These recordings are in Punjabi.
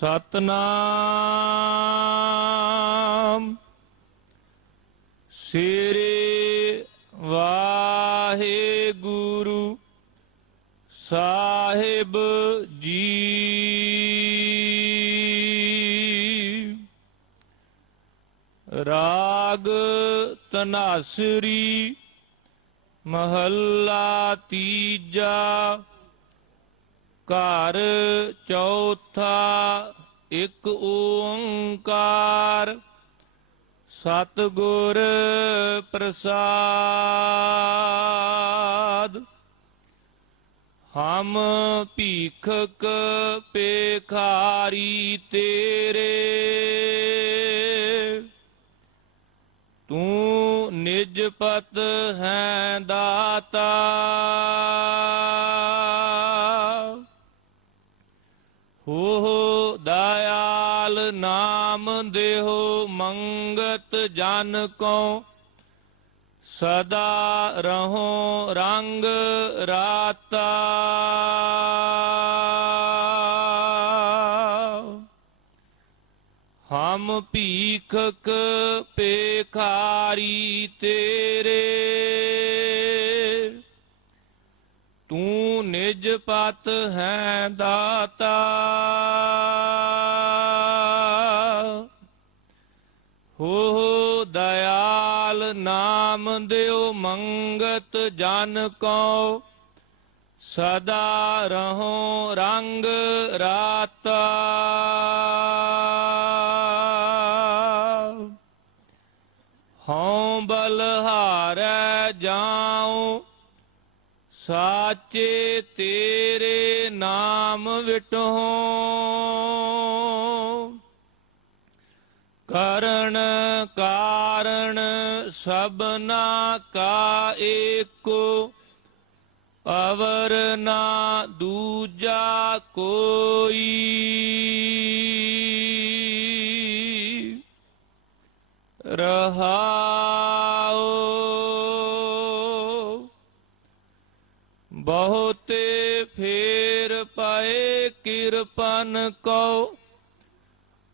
ਸਤਨਾਮ। ਸ੍ਰੀ ਵਾਹਿਗੁਰੂ ਸਾਹਿਬ ਜੀ। ਰਾਗ ਤਨਾਸਰੀ ਮਹੱਲਾ ਤੀਜਾ ਘਰ ਚੌਥਾ ਇੱਕ ਓੰਕਾਰ, ਸਤਿਗੁਰ ਪ੍ਰਸਾਦ। ਹਮ ਭੀਖਕ ਪੇਖਾਰੀ ਤੇਰੇ, ਤੂੰ ਨਿਜ ਪਤ ਹੈ ਦਾਤਾ ਹੋ ਦਇਆਲ ਨਾਮ ਦੇਹੋ ਮੰਗਤ ਜਨ ਕੋ ਸਦਾ ਰਹੋ ਰੰਗ ਰਾਤਾ। ਹਮ ਭੀਖਕ ਪੇਖਾਰੀ ਤੇਰੇ, ਤੂੰ ਨਿਜ ਪਤ ਹੈ ਦਾਤਾ। ਨਾਮ ਦਿਓ ਮੰਗਤ ਜਨ ਕੋ। ਸਦਾ ਰਹੋ ਰੰਗ ਰਾਤਾ। ਹਉ ਬਲਹਾਰੈ ਜਾਉ, ਸਾਚੇ ਤੇਰੇ ਨਾਮ ਵਿਟੋ ਕਰਨ ਕਾਰਣ ਸਭਨਾ ਕਾ ਏਕੋ, ਅਵਰ ਨਾ ਦੂਜਾ ਕੋਈ। ਰਹਾਉ ਬਹੁਤੇ ਫੇਰ ਪਏ ਕਿਰਪਨ ਕਉ।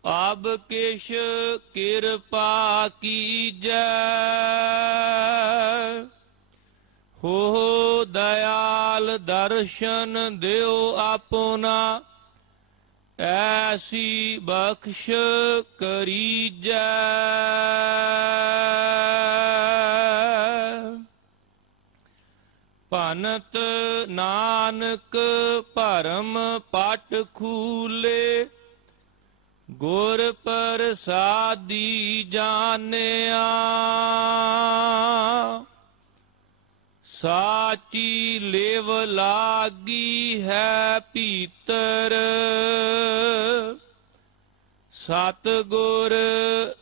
ਆਬ ਕਿਛ ਕਿਰਪਾ ਕੀਜੈ। ਹੋ ਦਇਆਲ ਦਰਸ਼ਨ ਦਿਓ ਆਪਣਾ, ਐਸੀ ਬਖਸ਼ ਕਰੀਜੈ। ਭਨਤ ਨਾਨਕ ਭਰਮ ਪਟ ਖੂਲੇ ਗੁਰ ਪ੍ਰਸਾਦੀ ਜਾਣਿਆ। ਸਾਚੀ ਲੇਵ ਲਾਗੀ ਹੈ ਭੀਤਰ ਸਤ ਗੁਰ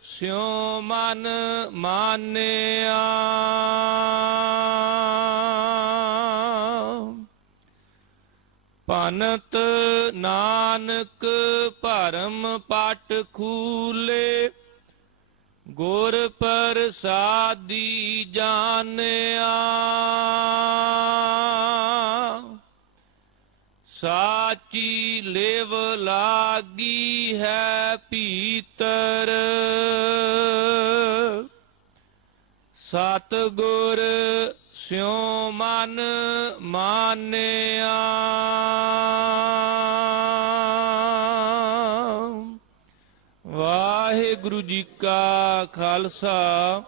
ਸਿਉ ਮਨ ਮਾਨਿਆ। ਭਨਤ ਨਾਨਕ ਭਰਮ ਪਟ ਖੂਲੇ, ਗੁਰ ਪ੍ਰਸਾਦੀ ਜਾਣਿਆ। ਸਾਚੀ ਲੇਵ ਲਾਗੀ ਹੈ ਪੀਤਰ। ਸਤ ਗੁਰ ਸਿਉ ਮਨ ਮਾਨਿਆ। ਜੀ ਕਾ ਖਾਲਸਾ,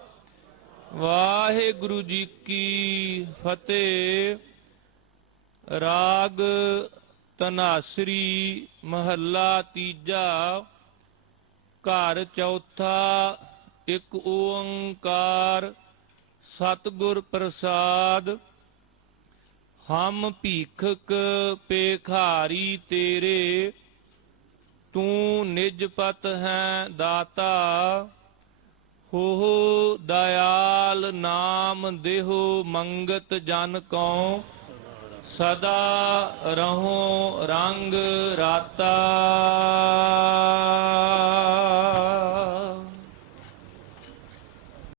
ਵਾਹਿਗੁਰੂ ਜੀ ਕੀ ਫਤਿਹ। ਰਾਗ ਤਨਾਸਰੀ ਮਹੱਲਾ ਤੀਜਾ, ਘਰ ਚੌਥਾ, ਇੱਕ ਓੰਕਾਰ, ਸਤਿਗੁਰ ਪ੍ਰਸਾਦ। ਹਮ ਭੀਖਕ ਪੇਖਾਰੀ ਤੇਰੇ ਤੂੰ ਨਿਜ ਪਤ ਹੈ ਦਾਤਾ ਹੋ ਦਇਆਲ ਨਾਮ ਦੇਹੋ ਮੰਗਤ ਜਨ ਕਉ, ਸਦਾ ਰਹੋ ਰੰਗ ਰਾਤਾ।